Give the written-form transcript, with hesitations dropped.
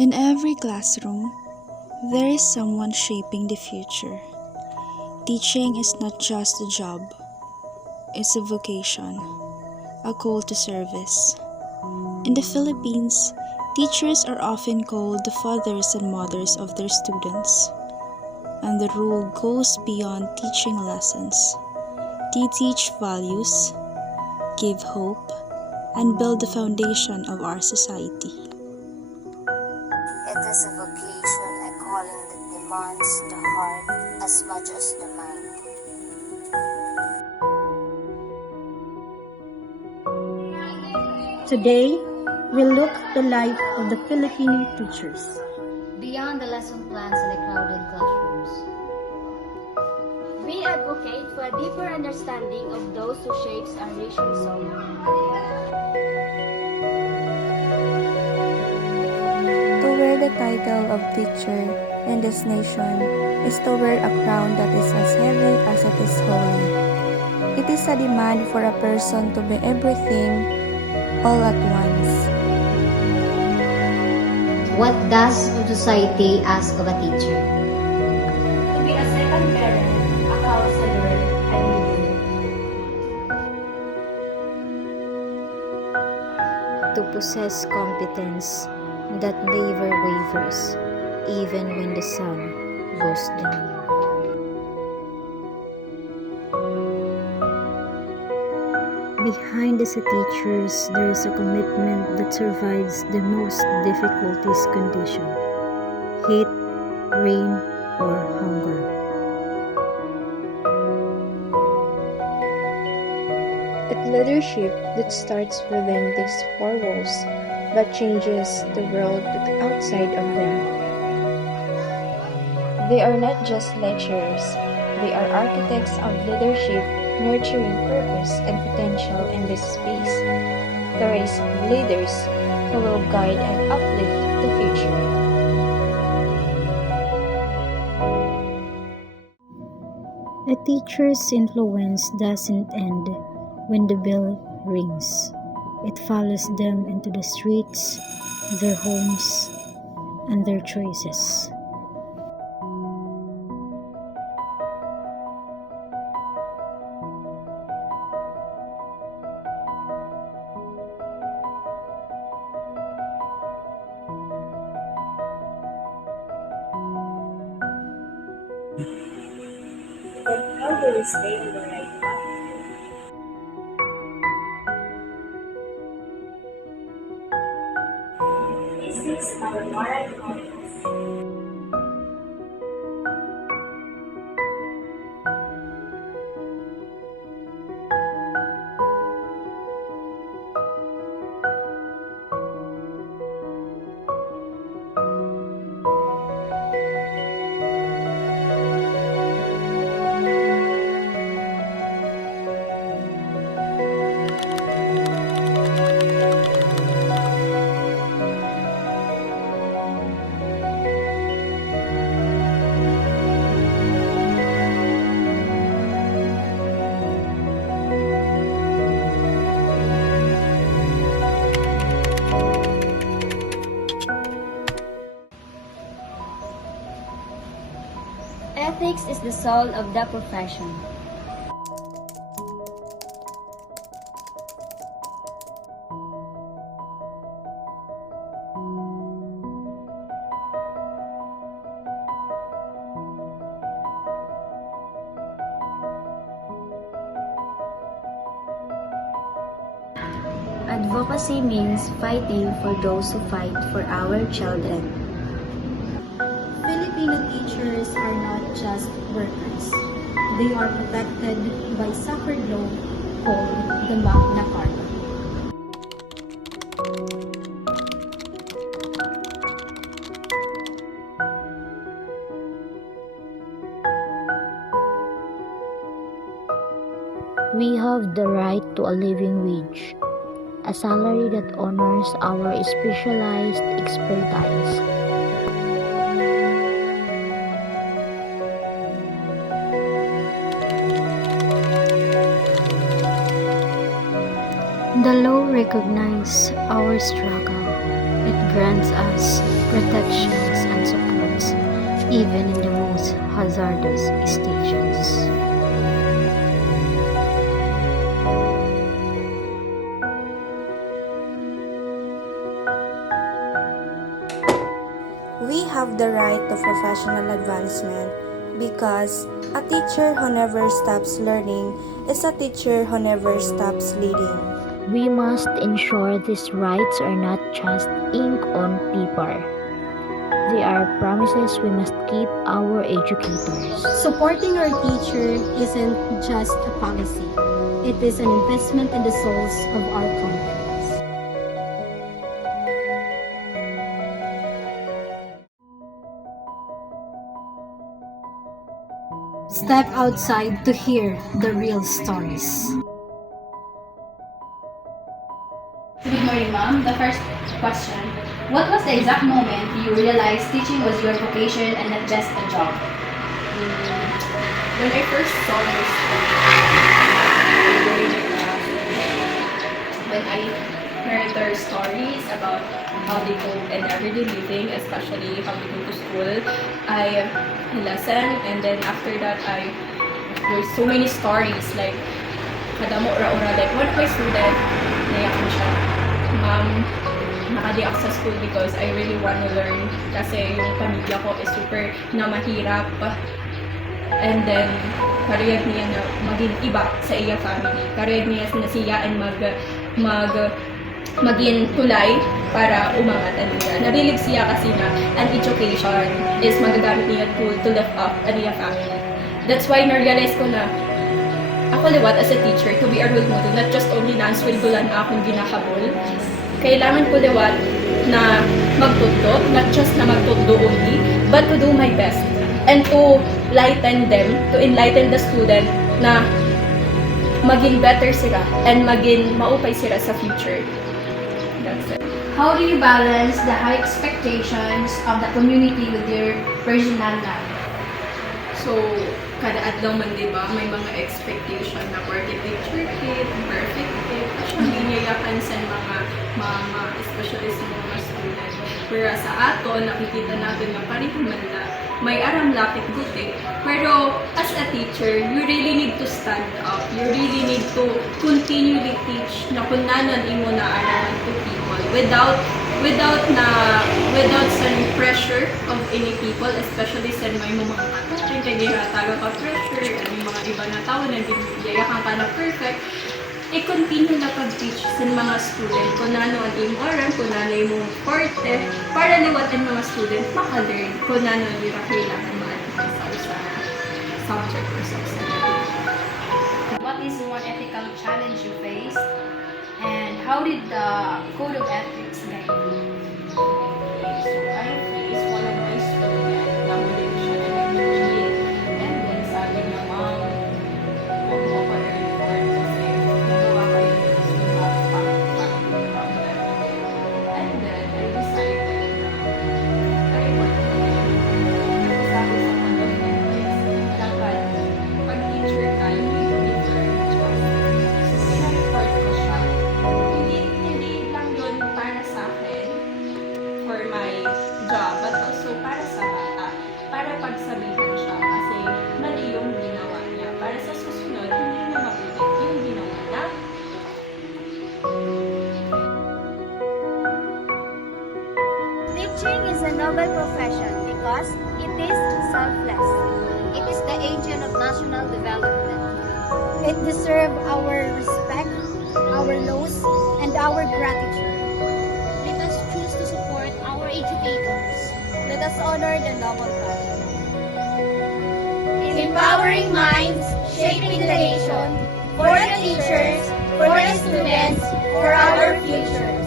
In every classroom, there is someone shaping the future. Teaching is not just a job, it's a vocation, a call to service. In the Philippines, teachers are often called the fathers and mothers of their students. And the role goes beyond teaching lessons. They teach values, give hope, and build the foundation of our society. It is a vocation, a calling that demands the heart as much as the mind. Today, we'll look at the life of the Filipino teachers. Beyond the lesson plans and the crowded classrooms. We advocate for a deeper understanding of those who shapes our nation soul. To wear the title of teacher in this nation is to wear a crown that is as heavy as it is holy. It is a demand for a person to be everything all at once. What does society ask of a teacher? To be a second parent, a counselor, and leader. To possess competence that never wavers, even when the sun goes down. Behind as a teachers, there is a commitment that survives the most difficulties condition, heat, rain, or hunger. It's leadership that starts within these four walls but changes the world outside of them. They are not just lecturers, they are architects of leadership, nurturing purpose and potential in this space. To raise leaders who will guide and uplift the future. A teacher's influence doesn't end when the bell rings. It follows them into the streets, their homes, and their choices. But how do we stay on the right path? This is our moral compass. Ethics is the soul of the profession. Advocacy means fighting for those who fight for our children. Filipino teachers are not just workers. They are protected by sacred law called the Magna Carta. We have the right to a living wage, a salary that honors our specialized expertise. The law recognizes our struggle. It grants us protections and supports, even in the most hazardous stations. We have the right to professional advancement because a teacher who never stops learning is a teacher who never stops leading. We must ensure these rights are not just ink on paper. They are promises we must keep our educators. Supporting our teacher isn't just a policy. It is an investment in the souls of our country. Step outside to hear the real stories. Good morning, ma'am. The first question. What was the exact moment you realized teaching was your vocation and not just a job? When I first saw my school, when I heard their stories about how they cope in everyday living, especially how they go to school, I listened, and then after that, there's so many stories, like, kadamo ura-ura, like, one of my student, nayakan siya, ma'am, nakadi ako sa school because I really want to learn, kasi yung pamilya ko is super na mahirap, and then, kariyag niya na maging iba sa iya family, kariyag niya na siya and maging tulay para umangat niya. Nabilib siya kasi na an education is magagamit niya tool to lift up an iya family. That's why na-realize ko na ako liwat as a teacher to be a role model, not just only na sweldo lang akong ginahabol. Kailangan ko liwat na magtudlo, not just na magtudlo only, but to do my best and to enlighten the student na maging better sila and maging maupay sila sa future. That's it. How do you balance the high expectations of the community with your personal life? So, kada adlaw man, di ba, may mga expectation na perfect picture kit, perfect kit, actually niyayakan sa mga mama, especially sa mga student. Pero sa ato, nakikita natin na pareho man na may aram lapit guti. Pero as a teacher, you really need to stand up. You really need to continually teach na kung nanon imo na araman to people without some pressure of any people, especially sa may mga katatin, kaya taga ka pressure, at yung mga iba na tao na biniyayakan ka na perfect, i-continue na pag-teach sa mga student kung ano ang imo aram, kung ano yung forte, para liwatin mga student maka-learn kung ano yung kailangan ma-advance sa subject or subject. What is one ethical challenge you faced? And how did the code of ethics guide you? So, I faced one of my students na muling siya na nag-cheat, and then sabi niya, ma'am, huwag mo pa i-report kasi nagawa kayo because we have fact from them. And then, I decided na i-report ko yun. Kasi sabi sa code of ethics, dapat pag-teacher ka, you need to give your justice. So, i-report ko siya. Hindi lang yun para sa akin, for my job, but also para sa bata, para pagsabihan siya kasi mali yung ginawa niya, para sa susunod hindi na maulit yung ginawa niya. Teaching is a noble profession because it is selfless. It is the engine of national development. It deserves our respect, our laws, and our gratitude. Let us choose to support our educators. Let us honor the noble path. Empowering minds, shaping the nation, for the teachers, for the students, for our future.